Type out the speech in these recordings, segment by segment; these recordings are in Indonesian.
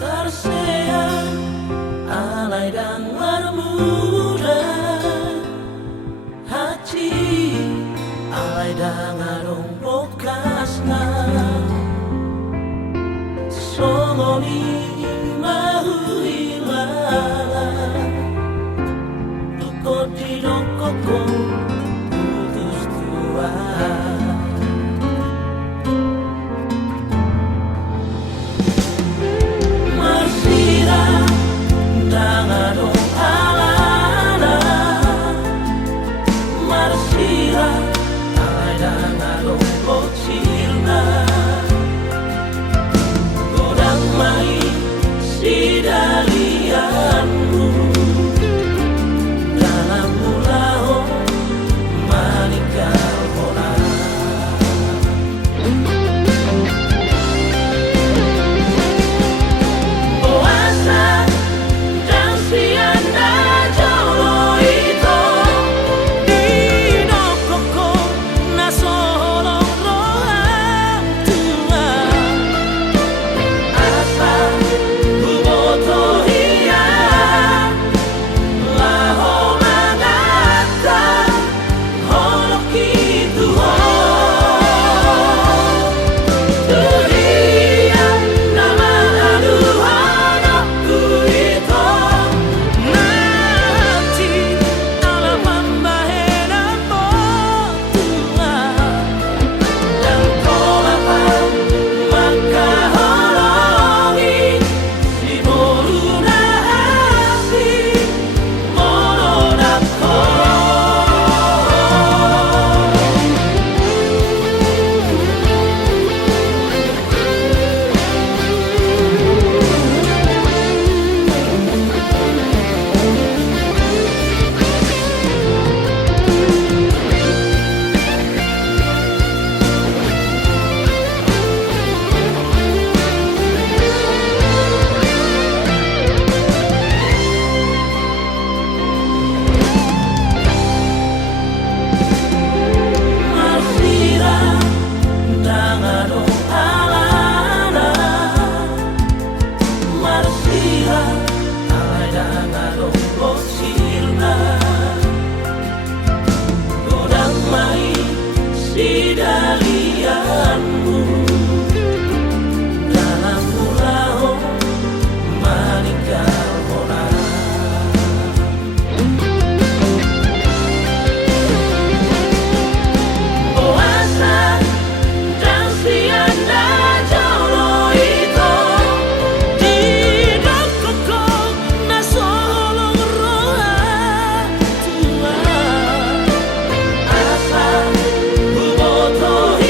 Tersean alay dan bermuda hati alay dan arong bokasna songoni mahuilala duko di dokoko putus tua. Botohi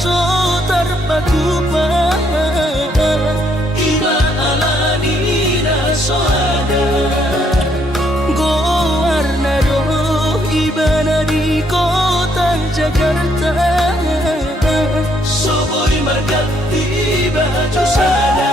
so terpatupa iba alani na so ada go warna do iba na di kota Jakarta soboy magati baju sana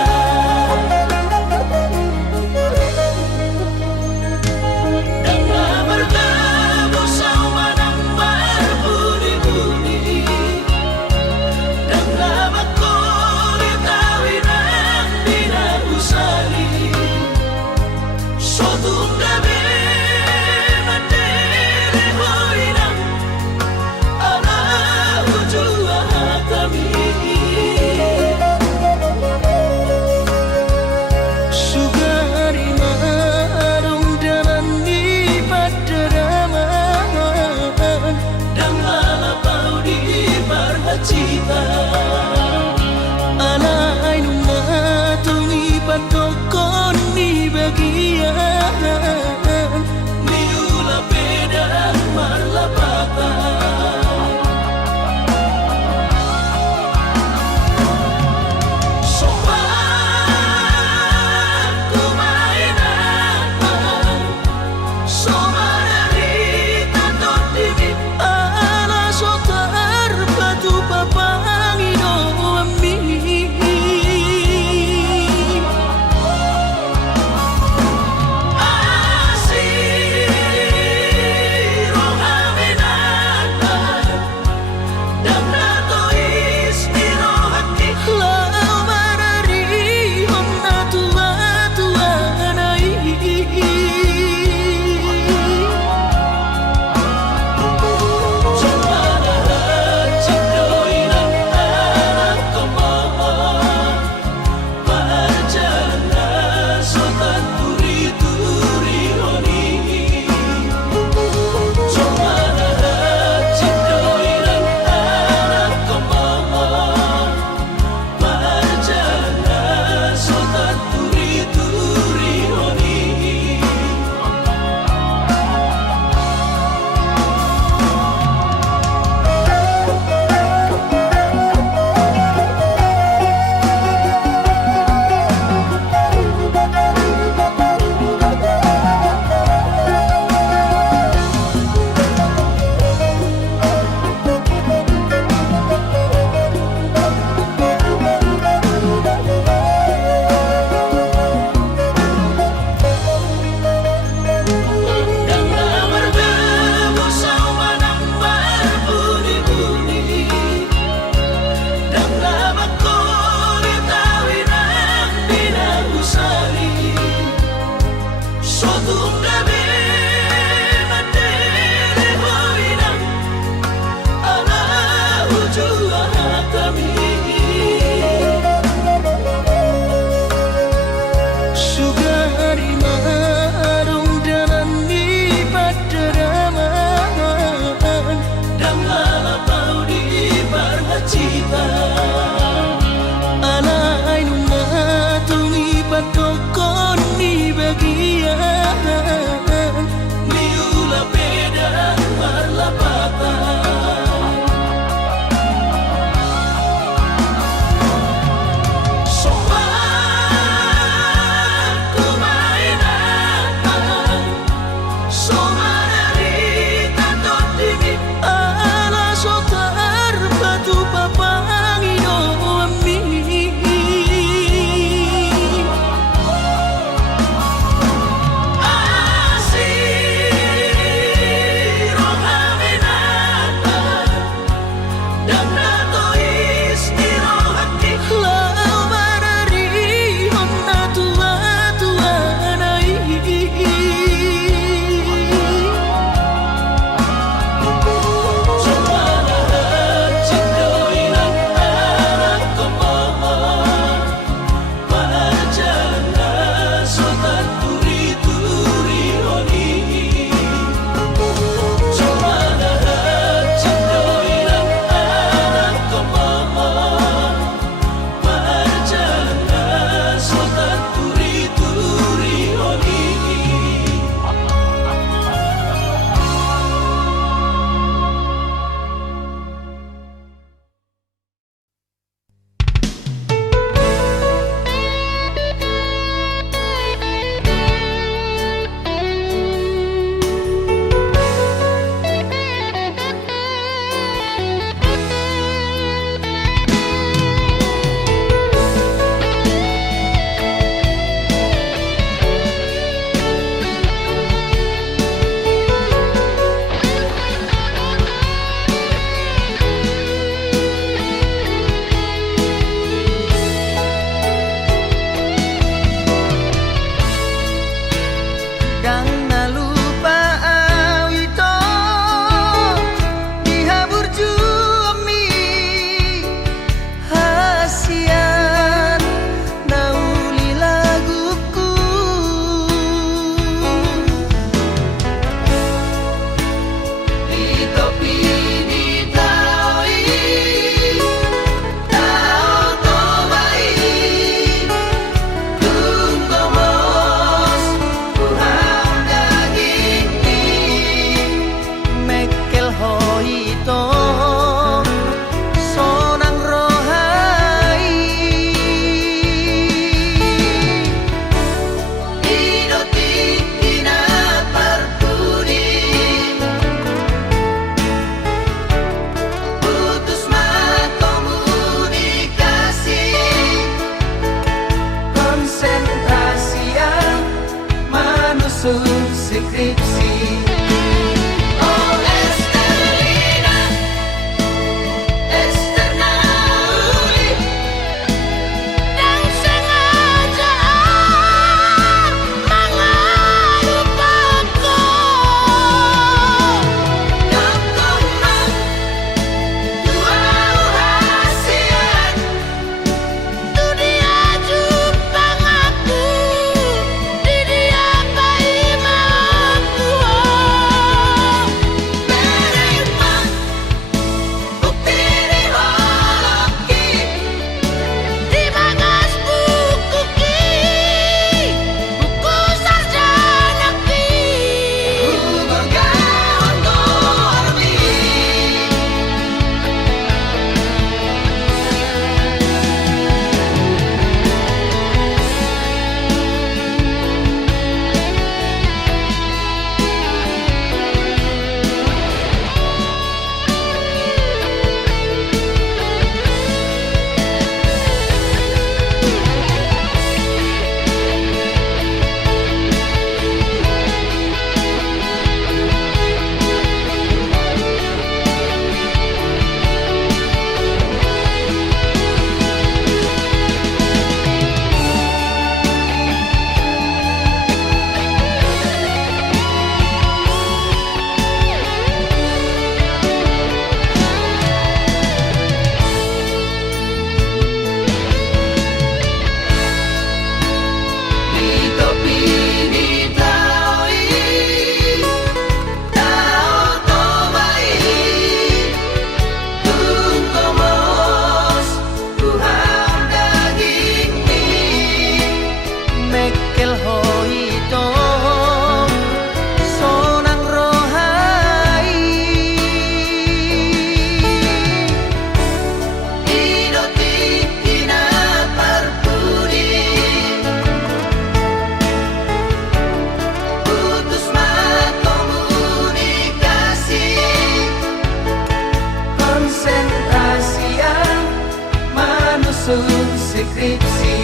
sun skripsi.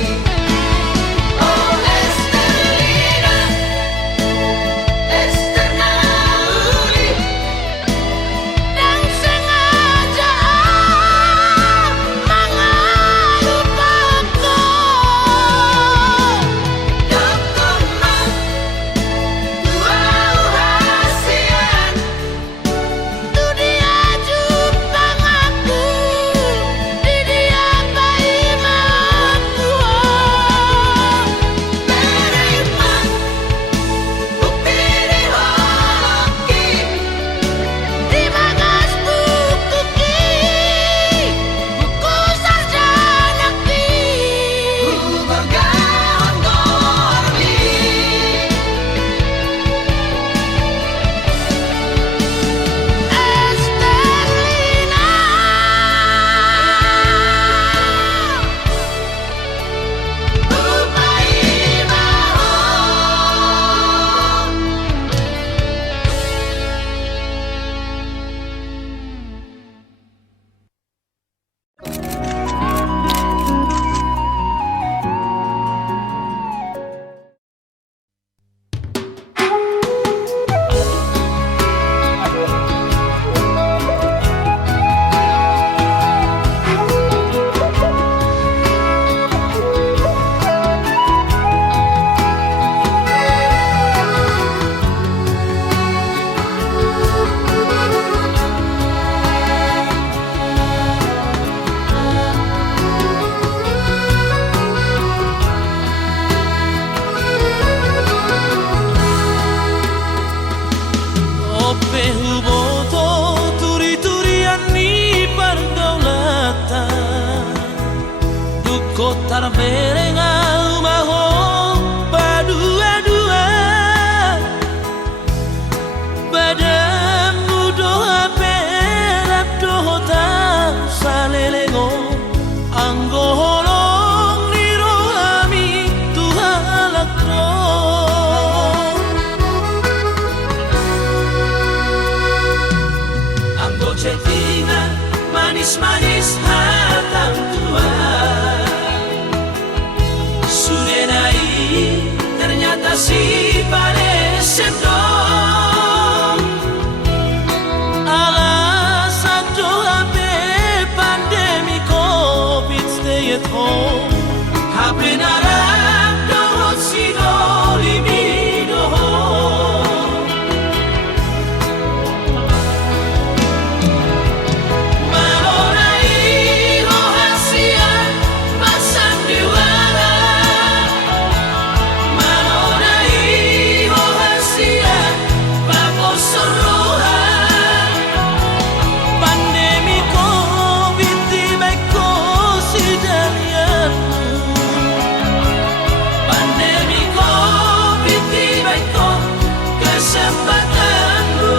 Oh Estelina, Esternauli, yang sengaja mengalupaku. Dokumen wow hasian, tu dia jumpa aku, di dia bayi mauku. Menerima bukti di hoki, di bagas buku buku sarjana Bergawan Gorli. Estelina, Upai Mahon. Ope huboto turi-turian di pergaulatan, duko tarberenga umaho badua-dua, badamu doa perat dohota salelengo, anggo holong niro ami tuhalakro. Anggo cetingan manis-manis hatang tua, sudenai ternyata si pada sendong. Alasan doa be pandemi COVID stay at home, HP narap dohot si dolimi dohot. Malonai rohasian pasang diwara, malonai rohasian babosor rohan. Pandemi COVID tiba-ko si dalianmu, pandemi COVID tiba-ko kesempatanmu.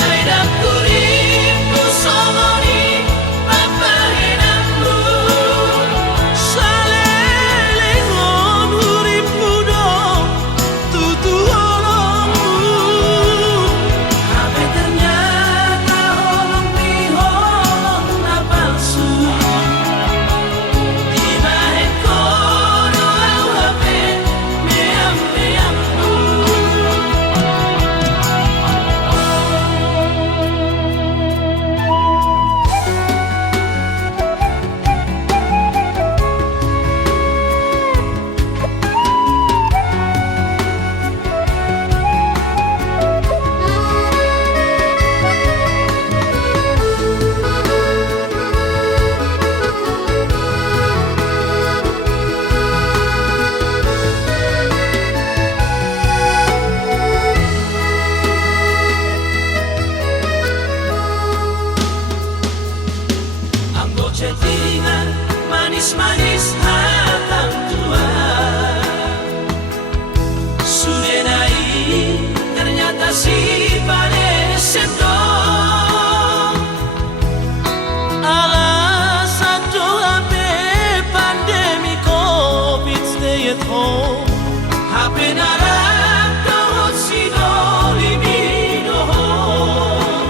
Aida kuripku songoni papahenangmu, salelengon huripmu dong tutu holongmu. Hape ternyata holong di holong na palsu, di bahen kono au hape meam-meammu. Anggo cetingan manis-manis hatang tua, sudenai ternyata si pada sendong. Alasan doa be pandemi COVID stay at home, HP narap dohot si dolimi dohot.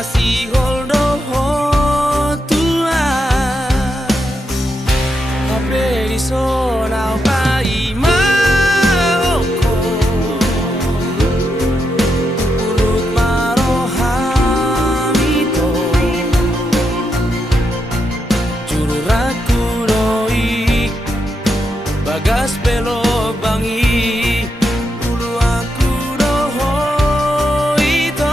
masih holdo Tuhan hape di sonau pai maoko ulut marohamito juru raku doi bagas belo bangi ulu aku doho ito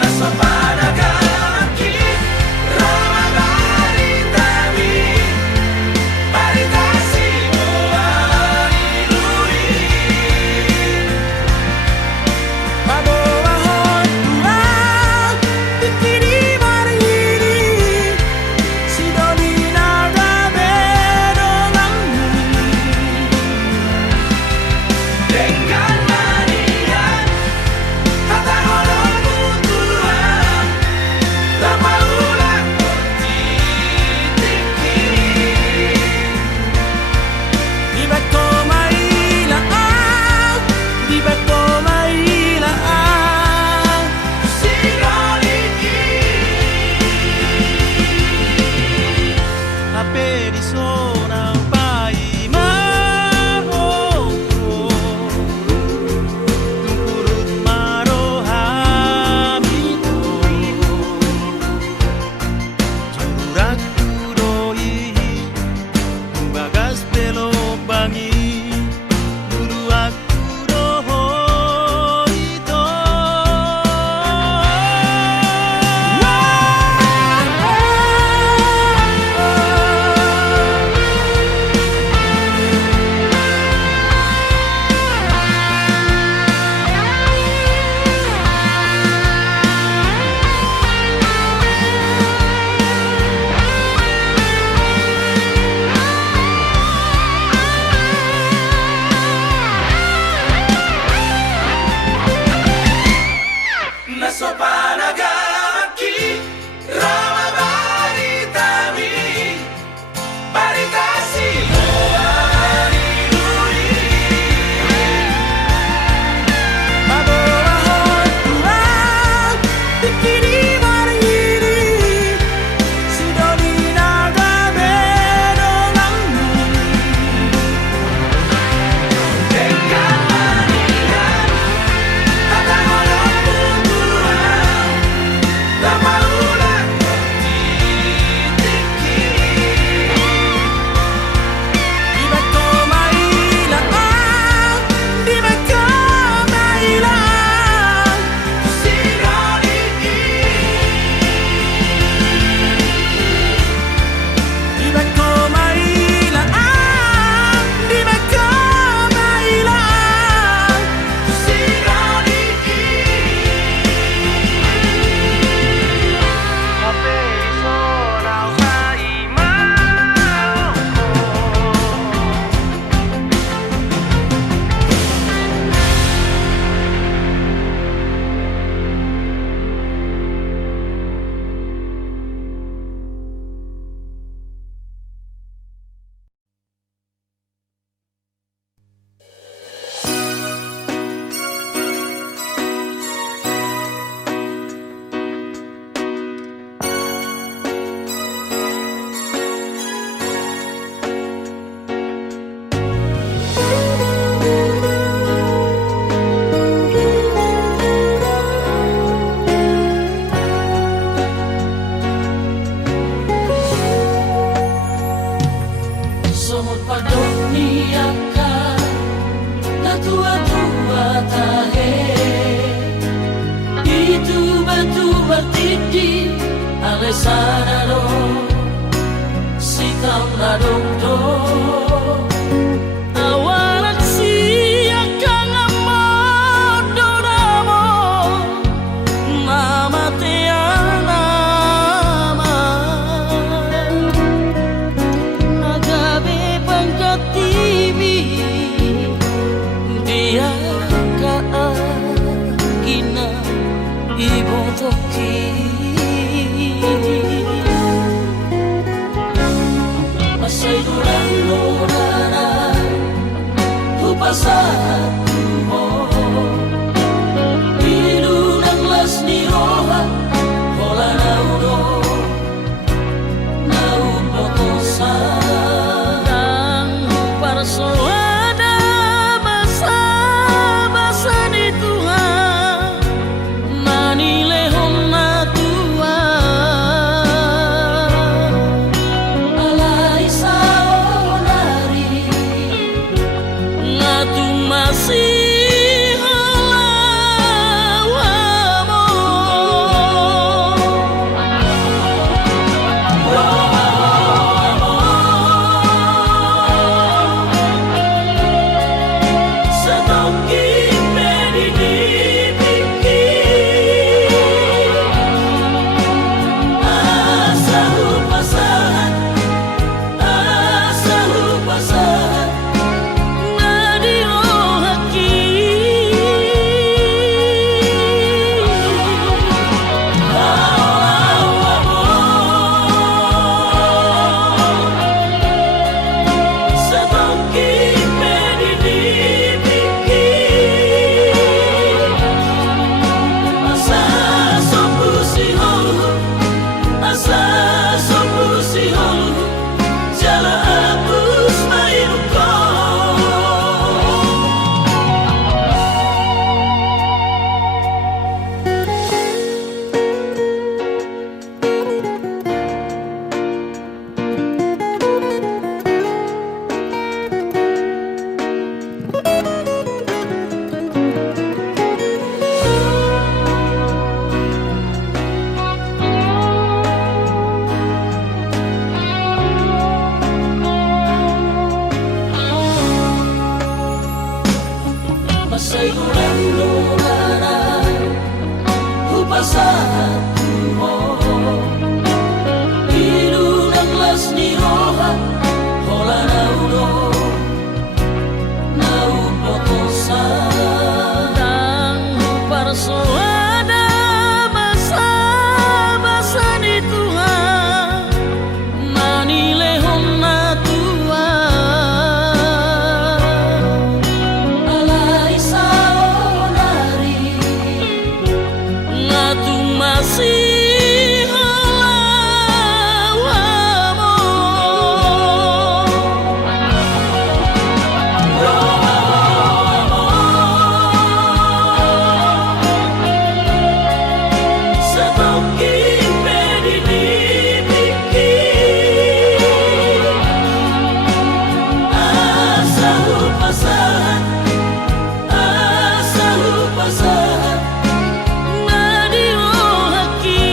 nasa panagaki rama baritami baritasi buhay lui pabawahon tuang bikini marhini sidoni nagabe donganmu dengan manian kata holongmu Tuhan lama ulang titiki di bako mailaan di bako mailaan sinoliki hape di sonau pai mahoko tungkurut marohamito juraku doi bagas belo bangi dulu aku doho ito Naso panagaki rama baritami baritasi buhay lui pabawahon tuang bikini marhini sidoni nagabe donganmu dengan manian kata holongmu Tuhan lama ulang titiki di bako mailaan di bako mailaan sinoliki di bako mailaan di bako mailaan sinoliki hape di sonau pai maoko Somos padok niaka na tua-tua tahe itu batu bertidi alesana lo sikam ladong do awarak siaka ngamodo namo mama teana nagabe pangkatibi dia kaagina ibotoki masay dulang-lularan upasatu mo iluna pasahan tuho Idunang las ni roha Hola naudo Nau potosa Nang parsoada Basa-basa ni Tuhan Manilehon na Tuhan Alay sa onari Ngatu masih halawamo Sa toking pedinibiki Asa hupasahan Asa hupasahan Nadilohaki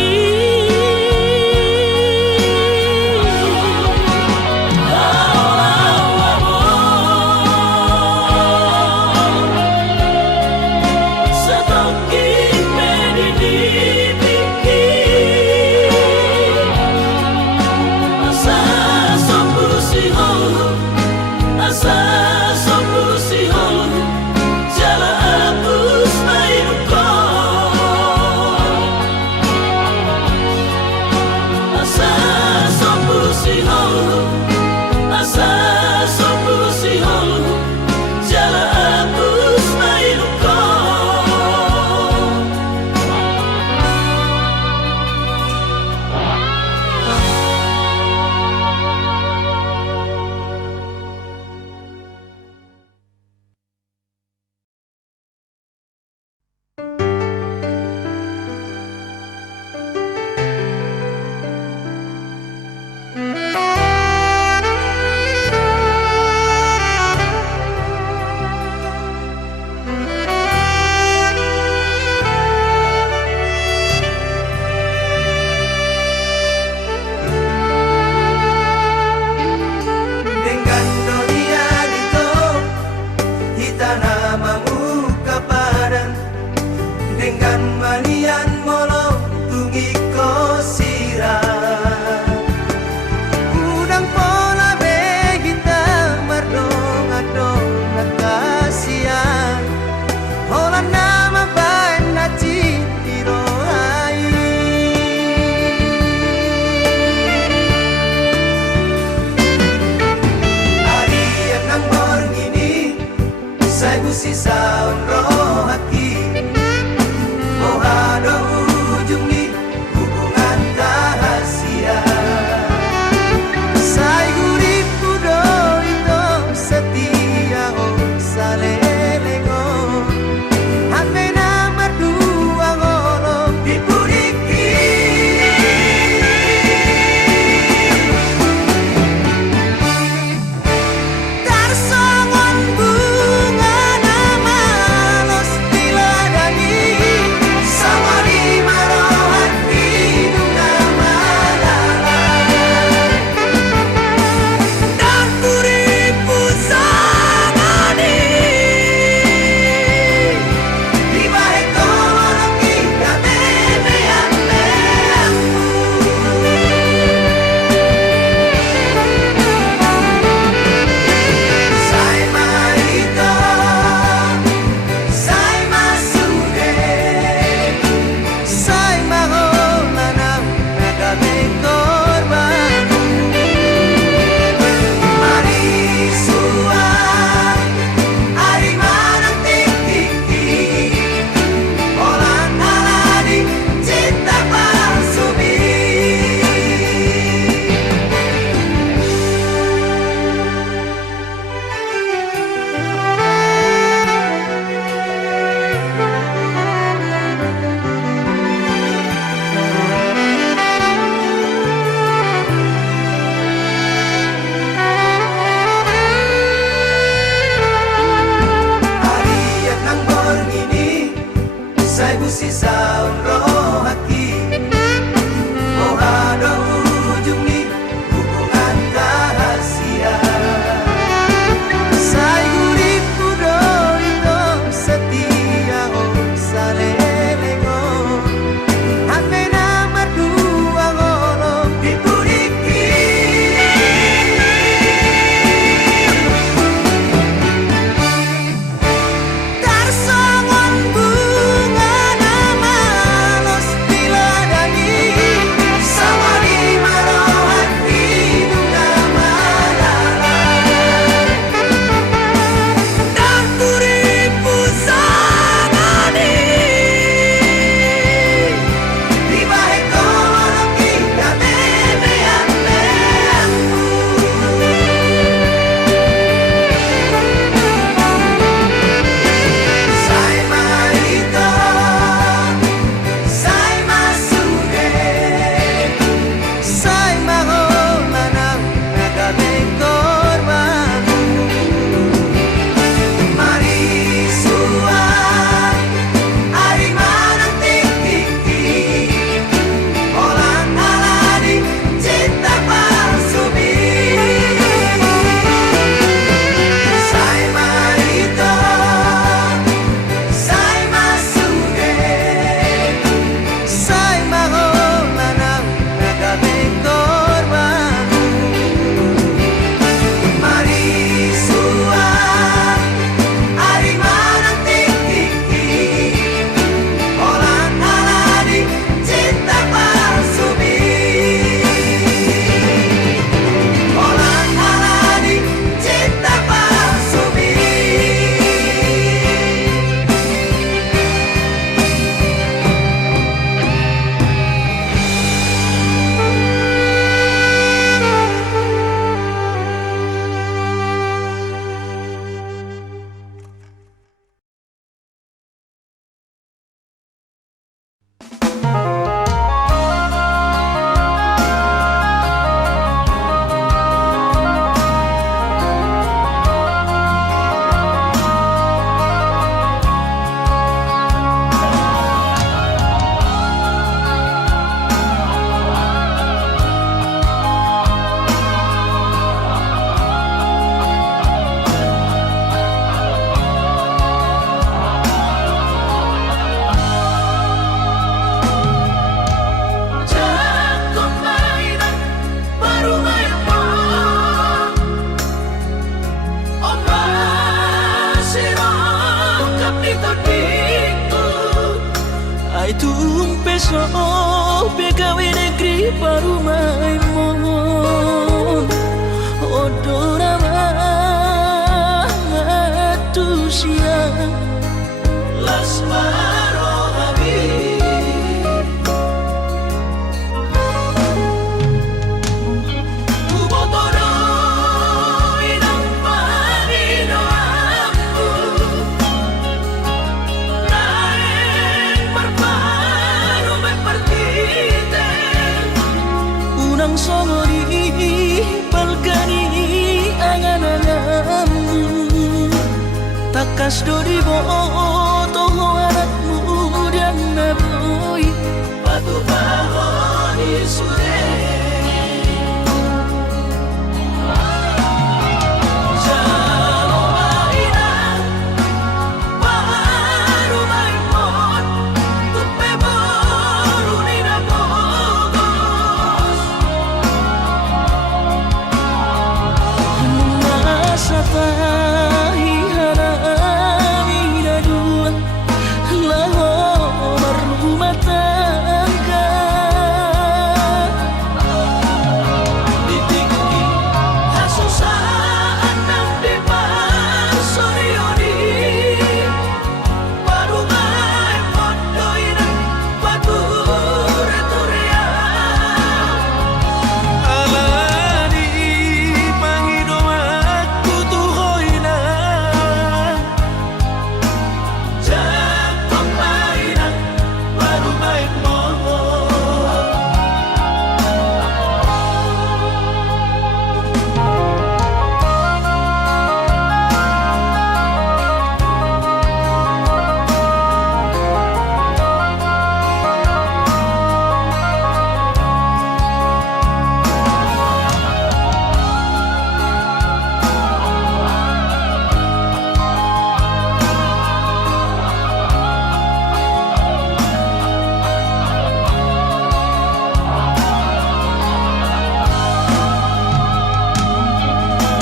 parumai mon odora matusya Lasmaro Habib Ubotoro inang panino aku Naeng marparu me partite unang songori palgani angan-anganmu takas dori boto anakmu dan naboy Batu bahon isure Jalo mainan Baru maimon Tupe baru nina bogos masa tahi harami dua laho berumah tangga Ditiki Hasusaan ng depan Sorioni Baru maimon Doinan Pature-turea alani pangidomaku tuhoy na Jatuh mainan Baru maimon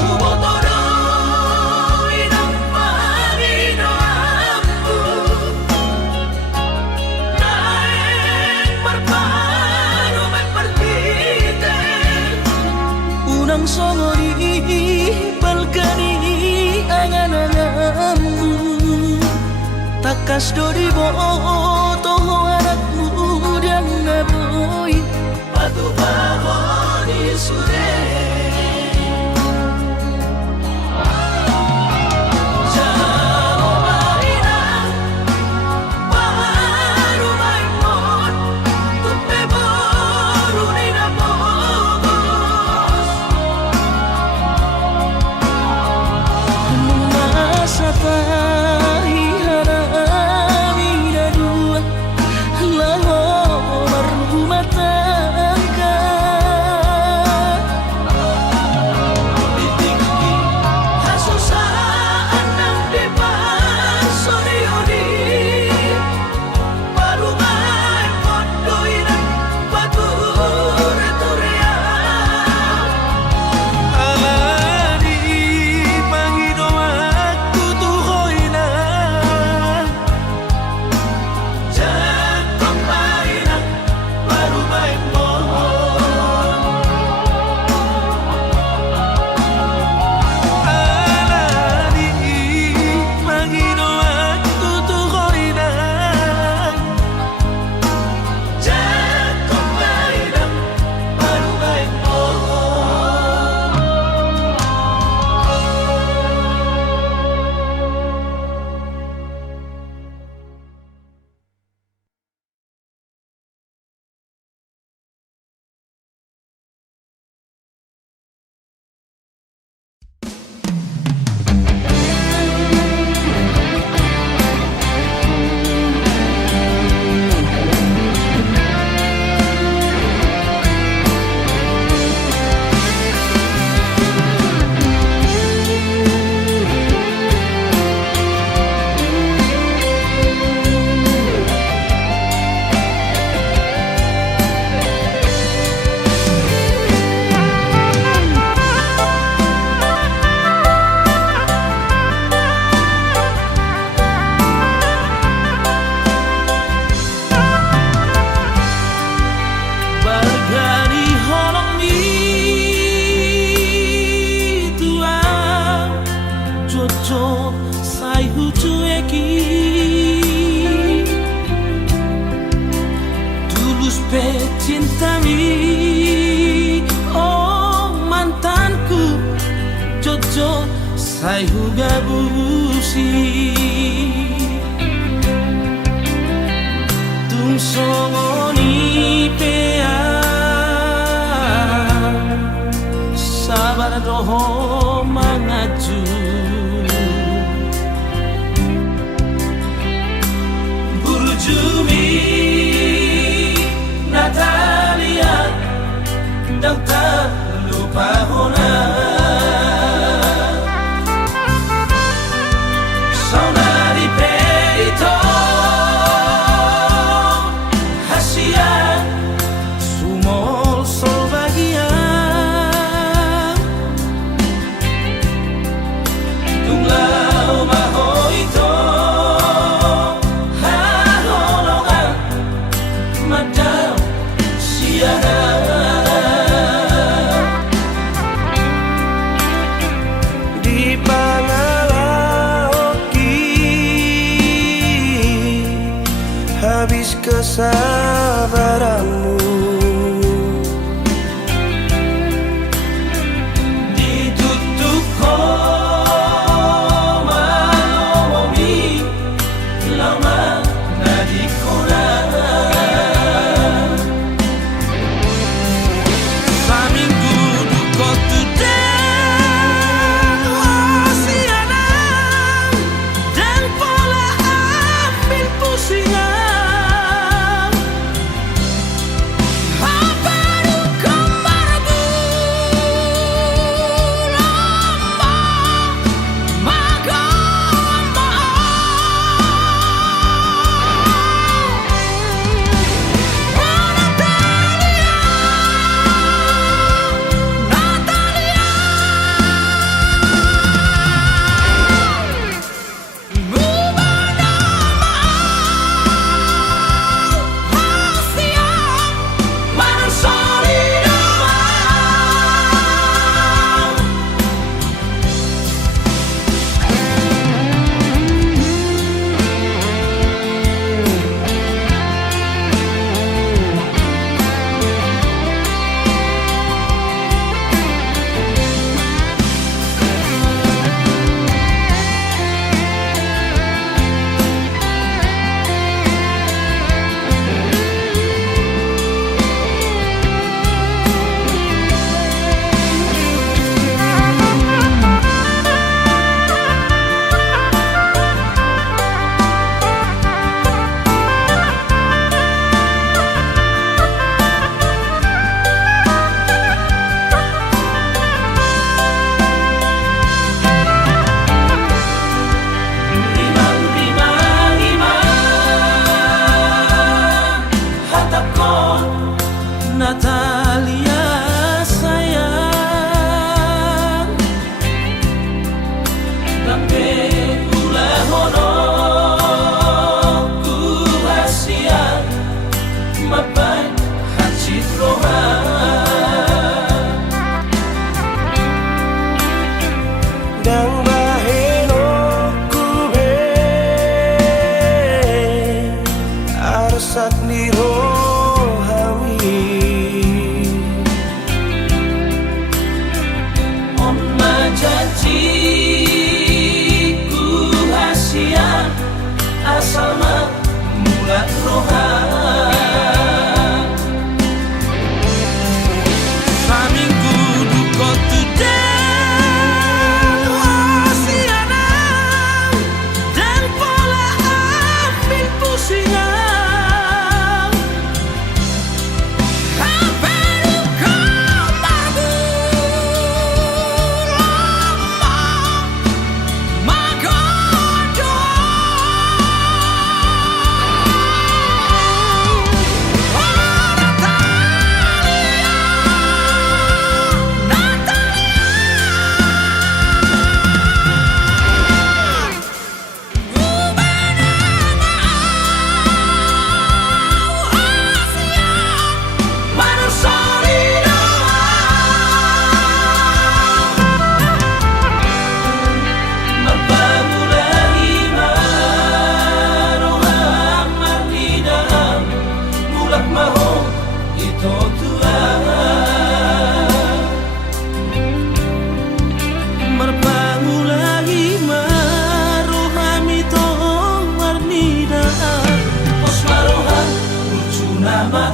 Ubotoro inang panino aku Naeng marparu me partite unang songori palgani angan-anganmu takas dori boto anakmu dan naboy Batu bahon isure Jalo mainan Baru maimon Tupe baru nina bogos masa tahi harami dua laho berumah tangga pe cintami, oh mantanku Jojo sai huga busi tung songoni pea sabar doho mangaju Burjumi Natalia dan tak lupa Hona Saudari Peito Hasia Sumol sol bagia Tunglau mahoito Haholongan Madam Siana Di Pangalaoki habis kesabaranmu ditutup koma ngomongi lama nadikona saminggu duko tudang wasiana dan pola ambil pusingan Natalia sayang Lampe kula hono ku hasia mapai hacit roha Dang baheno kube arsak niro janjiku hasia asal mulat roha tua Merpangu lagi marohami to marnida Pos marohan lucu nama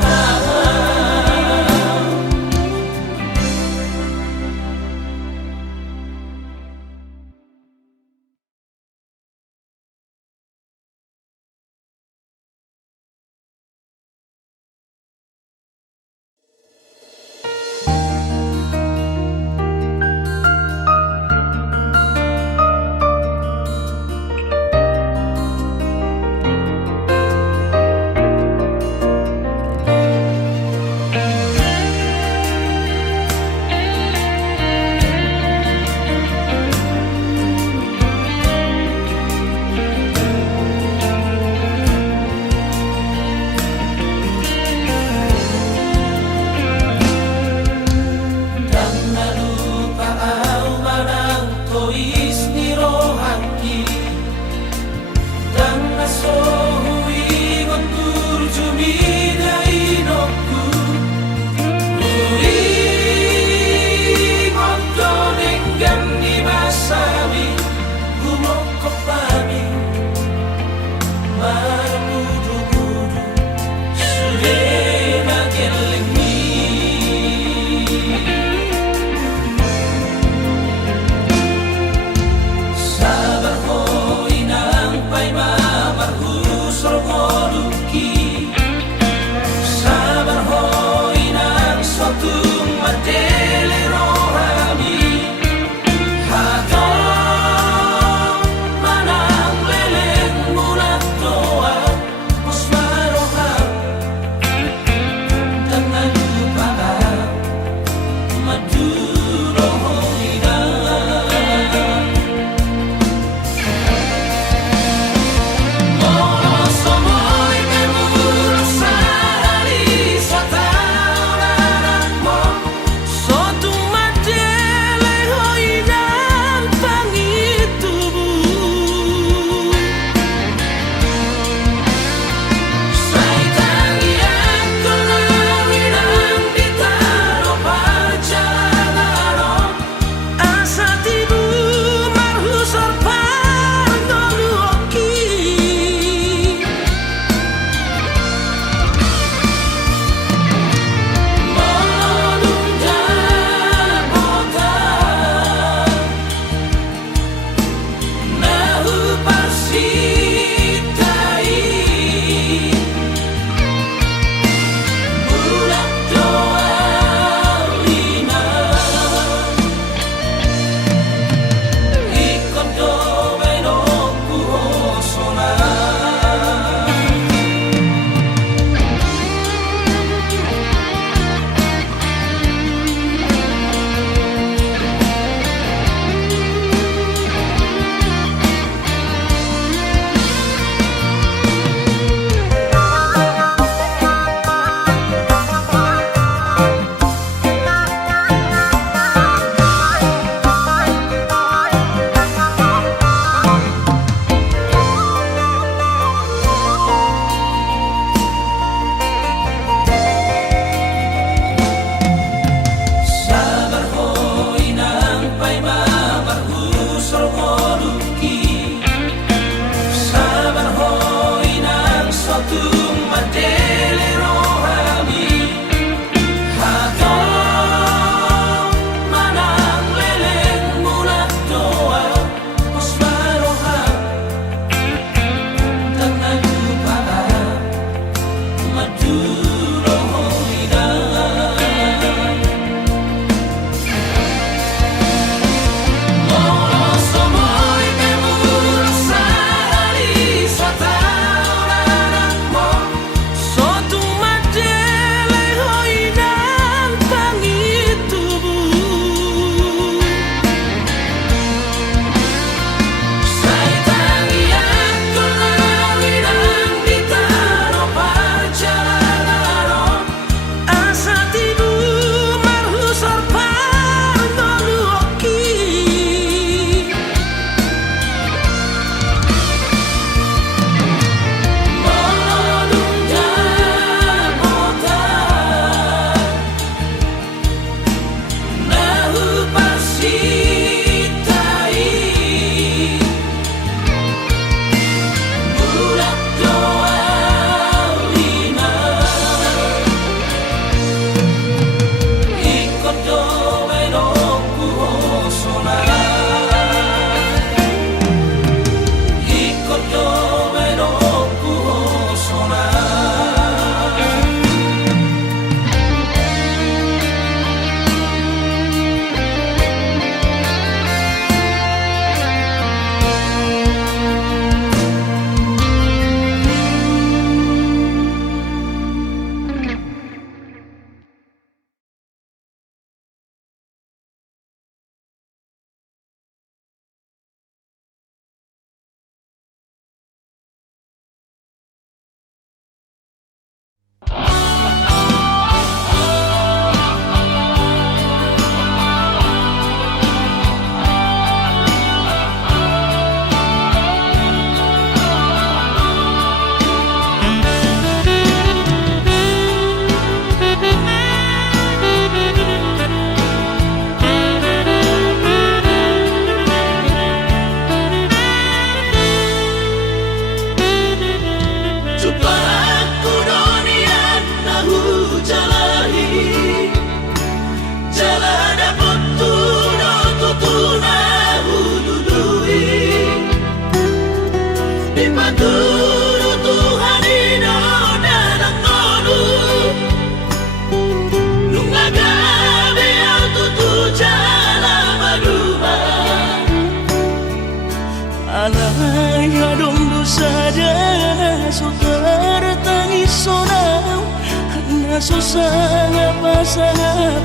so sangat pasangat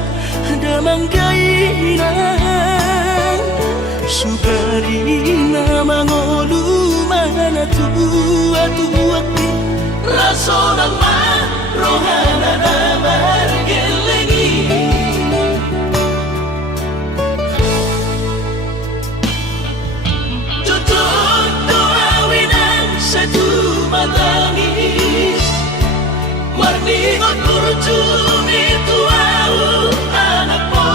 damang kainan sukarina mangolu mana tua Raso ng marohana na margelengi Tutut doawinan sa tumatangis Marningot kurjumi tuau anak mo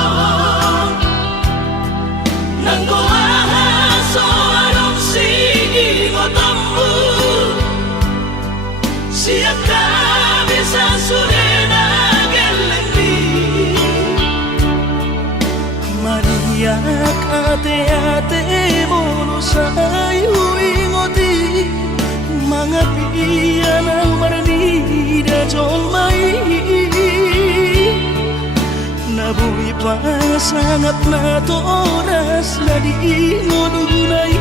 Nang goahaso anong singingot ammu Siya kami sa surena gelendi Maniak ate-ate mo sa'yo ingoti Mga piyan ang maranida jolmay Nabuhi pa sangat na to oras na di ngununay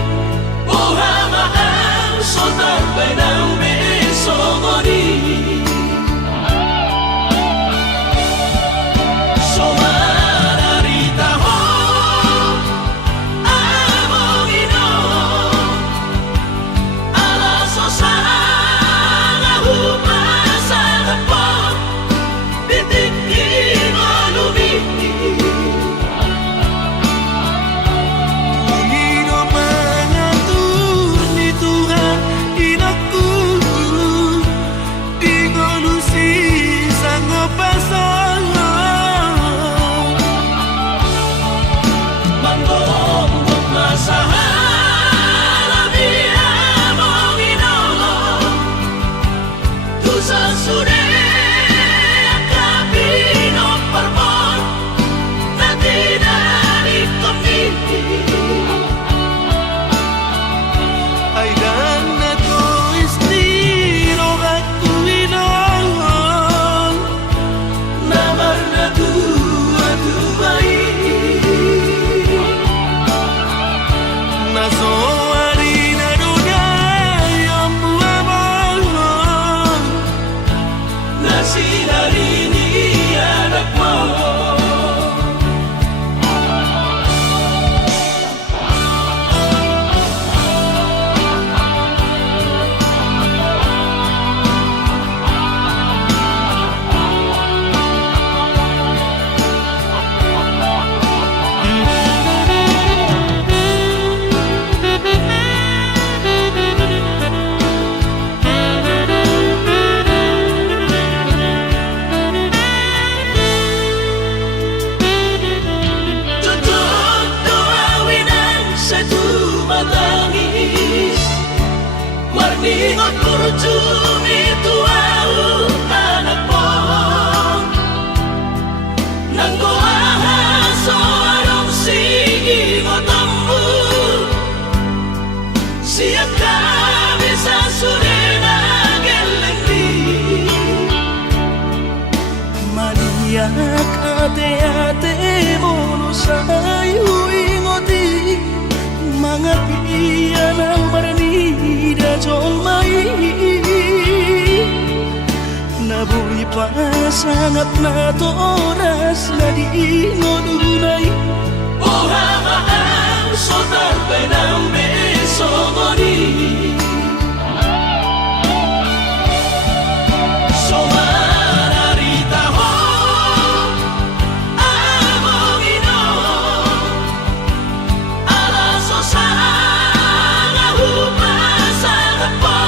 Buhama ang sotar bay ng beso mo di So mararita ho among ino Alaso sa nga humasa na po Bitikin mo lumiti Pangino mangatur ni Tuhan inaku Di ngolusi sang pasangan Manggong masahala biya mong inolong Tu sa sure akapino parmon Na tinarik kami Ay dan ako estilo aku ilang Namar na dua-duay Naso harina dunay ang buwan Na sinarini anak mo Tutut doawinan sa tumatangis Marningot kurjumi tuau anak mo Nang goahaso anong singingot ammu Siya kami sa surena gelendi Maniak ate-ate mo sa'yo ingoti Mga piyan ang maranida jolmay Nabuhi pa sangat na to oras na di ngununay Buhama ang sotar bay ng beso mo di So mararita ho among ino Alaso sa nga humasa na po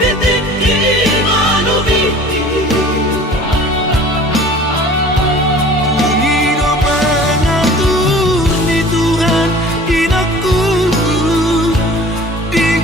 Bitikin mo lumiti Pangino mangatur ni Tuhan inaku Di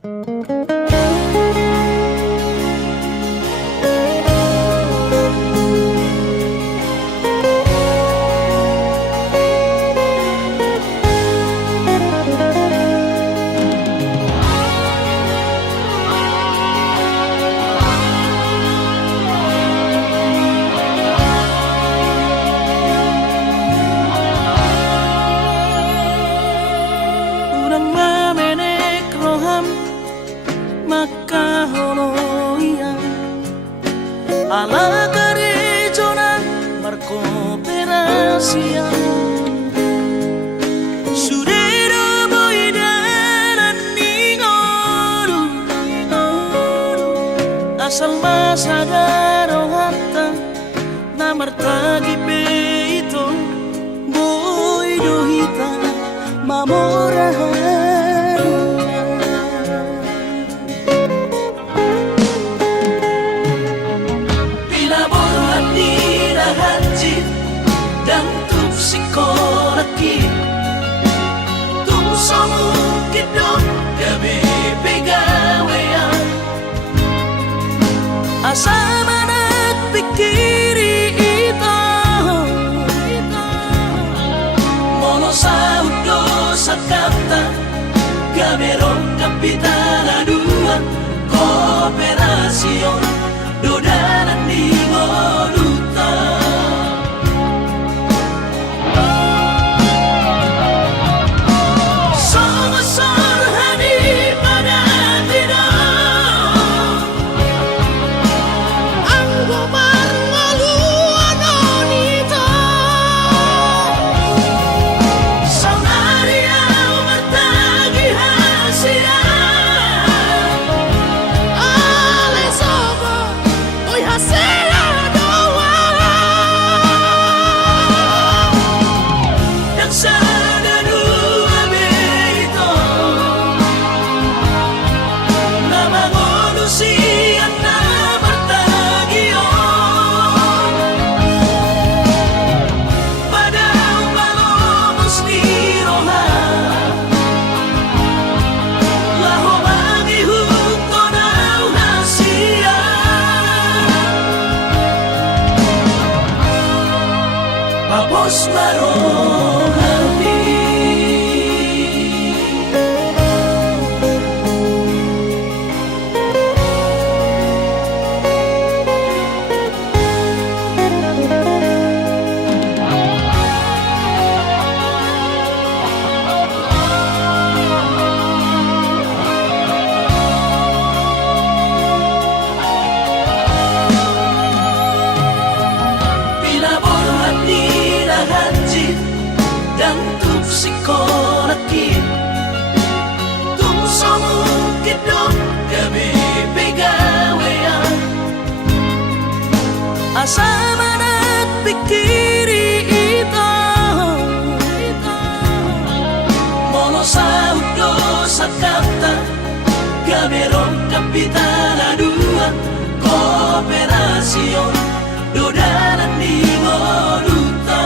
Urang mamenek roham maka holoian ala karejonan marko perasian sudero boidanan ningoru asal masagaro hatta namartagi peito boidohita mamorahan dan tuk sikolaki tuk somu kidok gabe pegawean asa manak pikiri ito mono saudo sakata gaberong kapitana dua kooperasion dodanan di ngoluta Papos marohani dan tuk sikolaki tuk somu kidok gabe pegawean asa manak pikiri ito mono saudo sakata gaberong kapitana dua kooperasion dodanan di ngoluta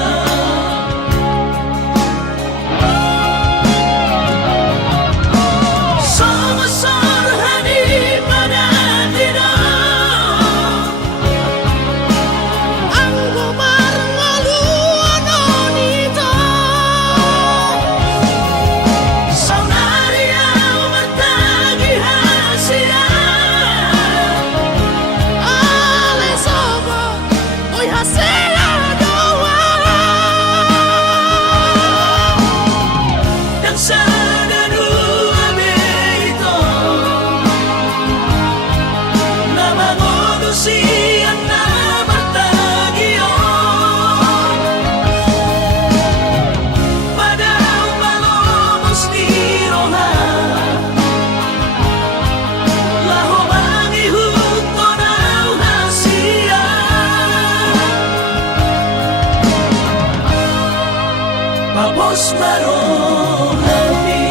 Papos marohani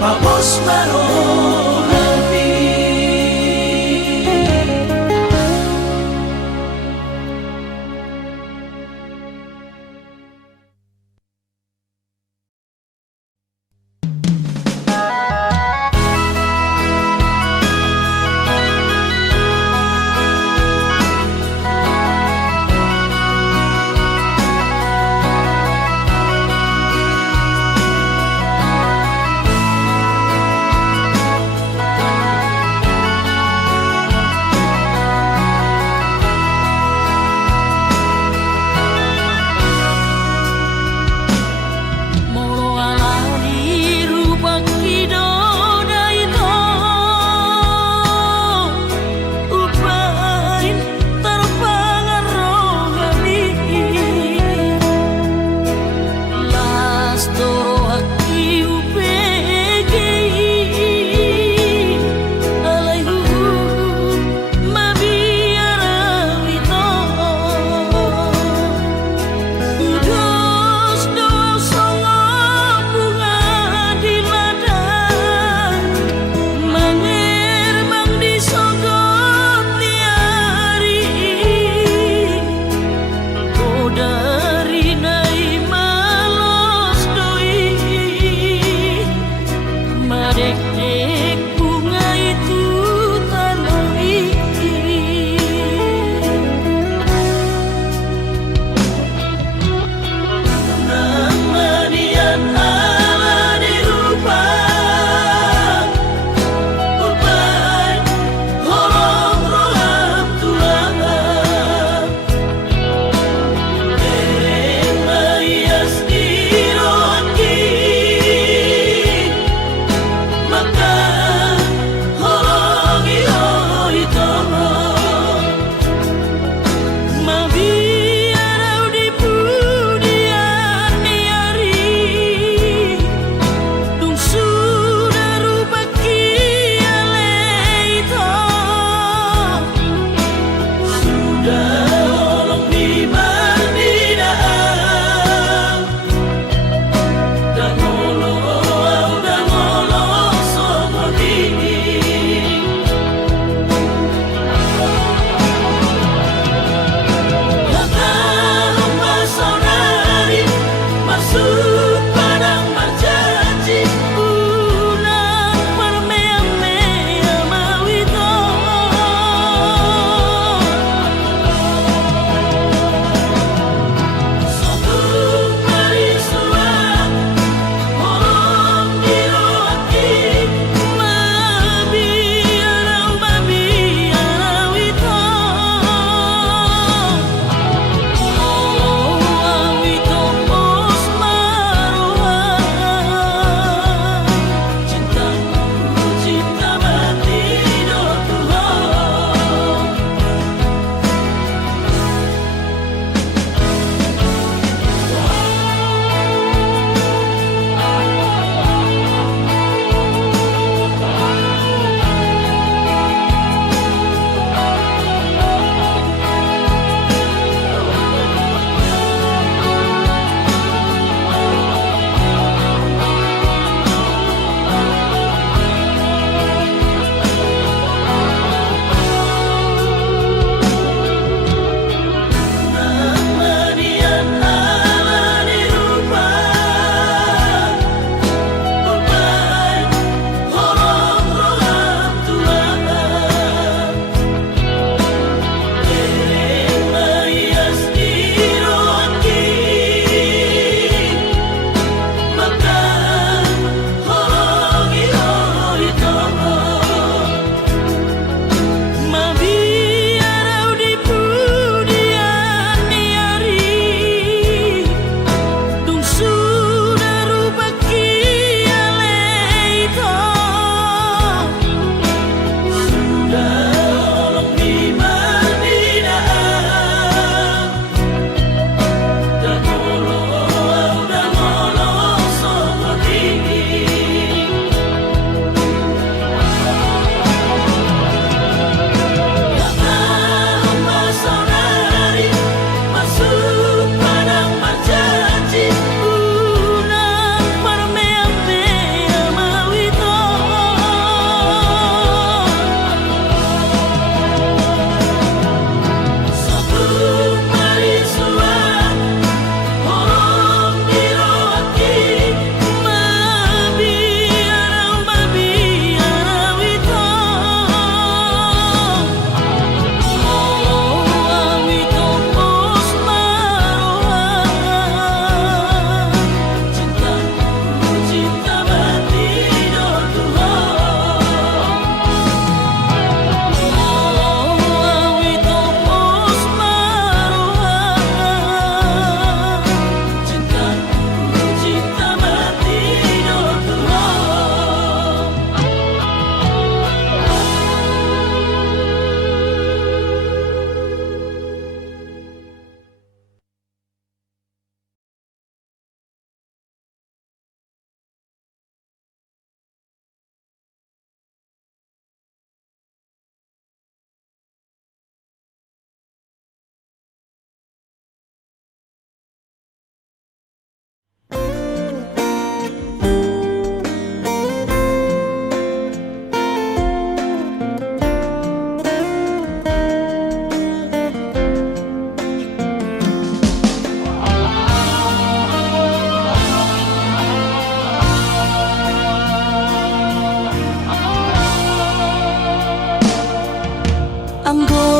Papos marohani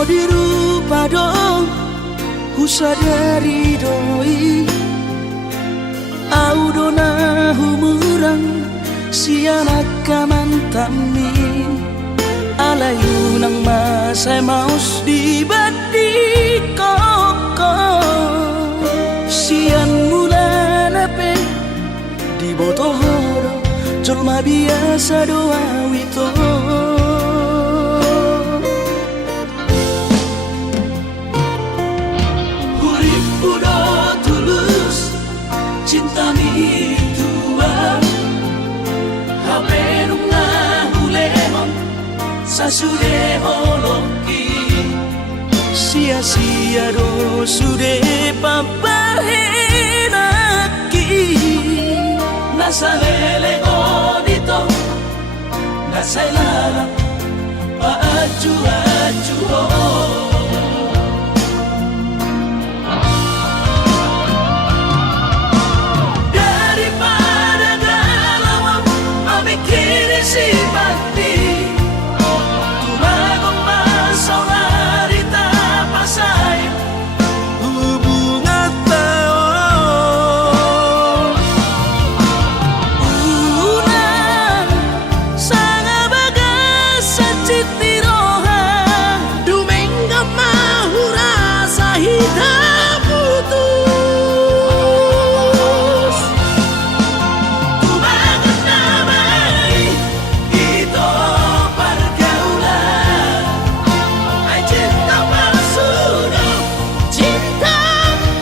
dirupa dong husadari doi au dona humurang sianak kamantami alayu nang masay maus di bati koko sian mula nape di botohoro colma biasa doa wito Hurip udah tulus cinta mi tua hape nunga hulemon sasude holoki sia-sia do sude papahenaki nasa lele odito nasa ilala paaju-aju daripada galau amikiri si mati tumagong masaulari tapasay hubungan taon unang sanga bagas sa cittiroha Domingo mahura sa hitam putus tumagat na may ito pergaulan ay cinta palsu Cinta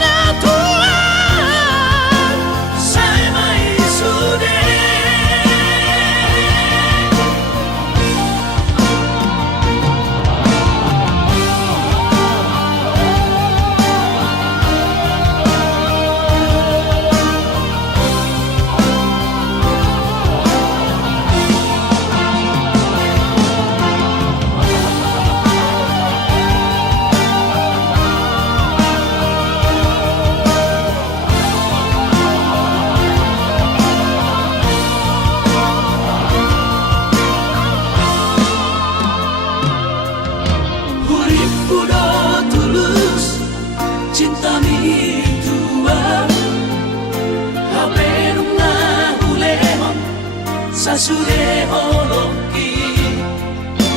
na tuan saya may sude Hurip udah tulus cinta mi tua hape nunga hulemon sasude holoki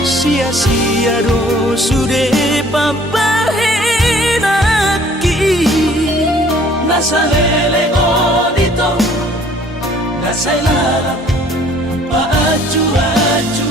sia-sia do sude papahenaki nasa lele odito nasa ilala paaju-aju